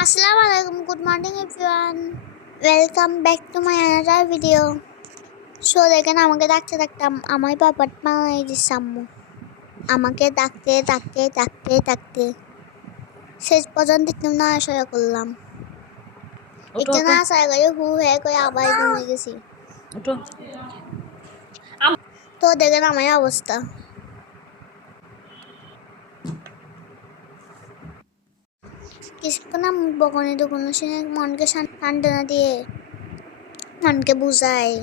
Assalamualaikum, good morning everyone. Welcome back to my another video. So দেখেন আমাকে ডাকতে ডাকতে আমার বাবার মাই দিচ্ছে আম্মু আমাকে ডাকতে ডাকতে ডাকতে ডাকতে শেষ পর্যন্ত একটু না আসা করলাম একটু না আসা করে হু হয়ে করে আবার ঘুমিয়ে গেছি তো দেখেন আমার অবস্থা কিছুক্ষণ বকনে দোকানে শুনে মনকে সান্ত্বনা দিয়ে মনকে বুঝায়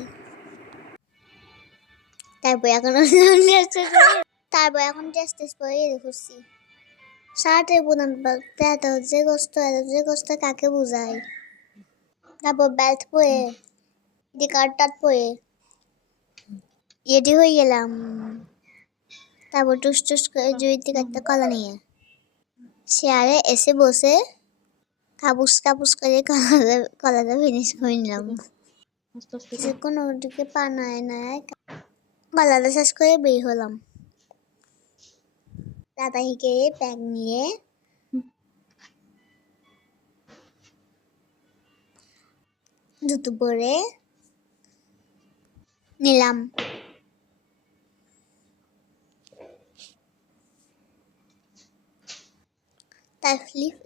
তারপর এখন টেস্ট করে দেখছি শার্টে বুনান এত যে কষ্ট কাকে বুঝায় তারপর বেল্ট পরে আইডি কার্ডটা পরে রেডি হয়ে গেলাম তারপর টুস টুস করে জুড়ি থেকে একটা কলা নিয়ে চেয়ারে এসে বসে কাপুস করে কলাটা ফিনিশ করে নিলাম কিছুক্ষণ ওদিকে পা নয় কলাটা শেষ করে বের হলাম দাদা হিকে ব্যাগ নিয়ে জুতো পরে নিলাম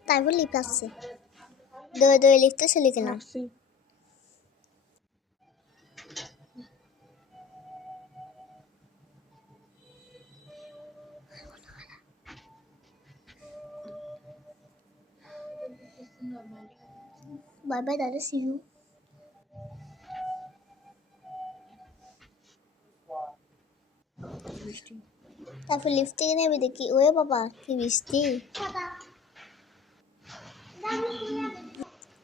তারপর লিফট আসছে দৌড়ে লিফটে চলে গেলাম বাই বাই দাদা সি ইউ তারপর লিফট থেকে নেমে দেখি ওরে বাবা কি বৃষ্টি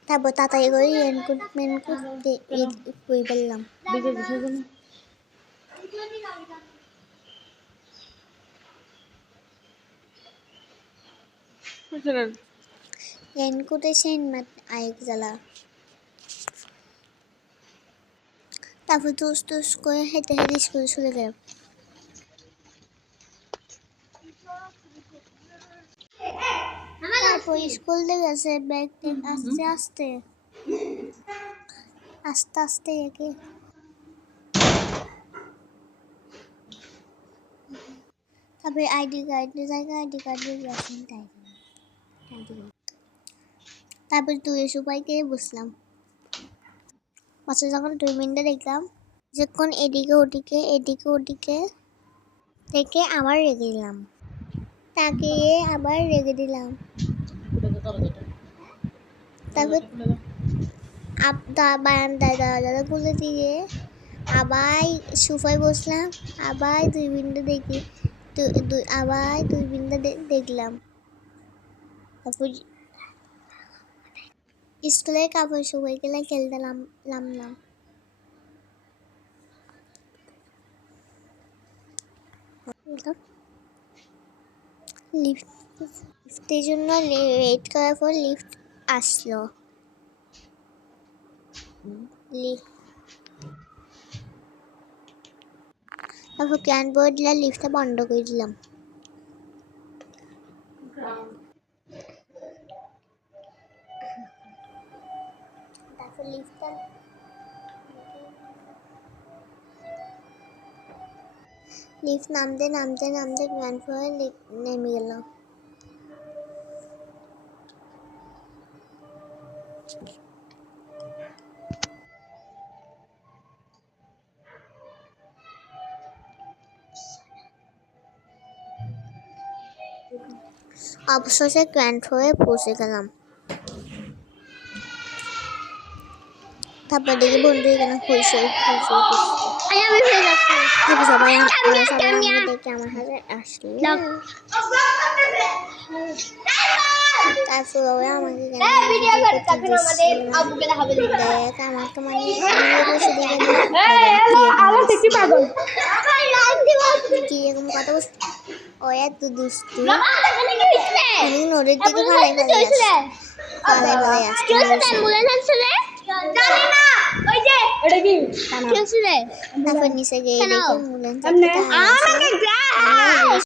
তারপর তাড়াতাড়ি করে রেনকোট পরে ফেললাম রেনকোটে সেন আয়েক জ্বালা তারপর টুস করে হেঁটে স্কুলে চলে গেলাম তারপর স্কুল থেকে গেছে ব্যাগ আস্তে আস্তে একে তারপরে আইডি কার্ড দিয়ে গেছেন তারপর তুই সবাইকে বসলাম বাচ্চা যখন 2 মিনিটে দেখলাম যখন এদিকে ওদিকে থেকে আবার রেখে দিলাম তাকিয়ে আবার রেখে দিলাম তারপর বারান্দায় খুলে দিয়ে আবার সোফায় বসলাম আবার 2 মিনিটে দেখি আবার 2 মিনিটে দেখলাম তারপর স্কুলের কাপড় শুকাই গেলে খেলতে নামলাম লিফটের জন্য ওয়েট করার পর লিফট আসলো তারপর ক্যান বোর্ড দিলে লিফটটা বন্ধ করে দিলাম তারপর লিফট নামতে ক্যান বোর্ড নেমে গেল অবশেষে গ্র্যান্ড হয়ে পৌঁছে গেলাম তারপর দেখি বন্ধু এখানে হইছে সবাই দেখে আমার হাতে আসলো তারপর আমাকে দেখ আমাকে মানে কি এরকম কথা বলছি ও এত দুষ্টু আমি নদীর দিকে ফালাই তারপর নিচে গিয়ে দেখি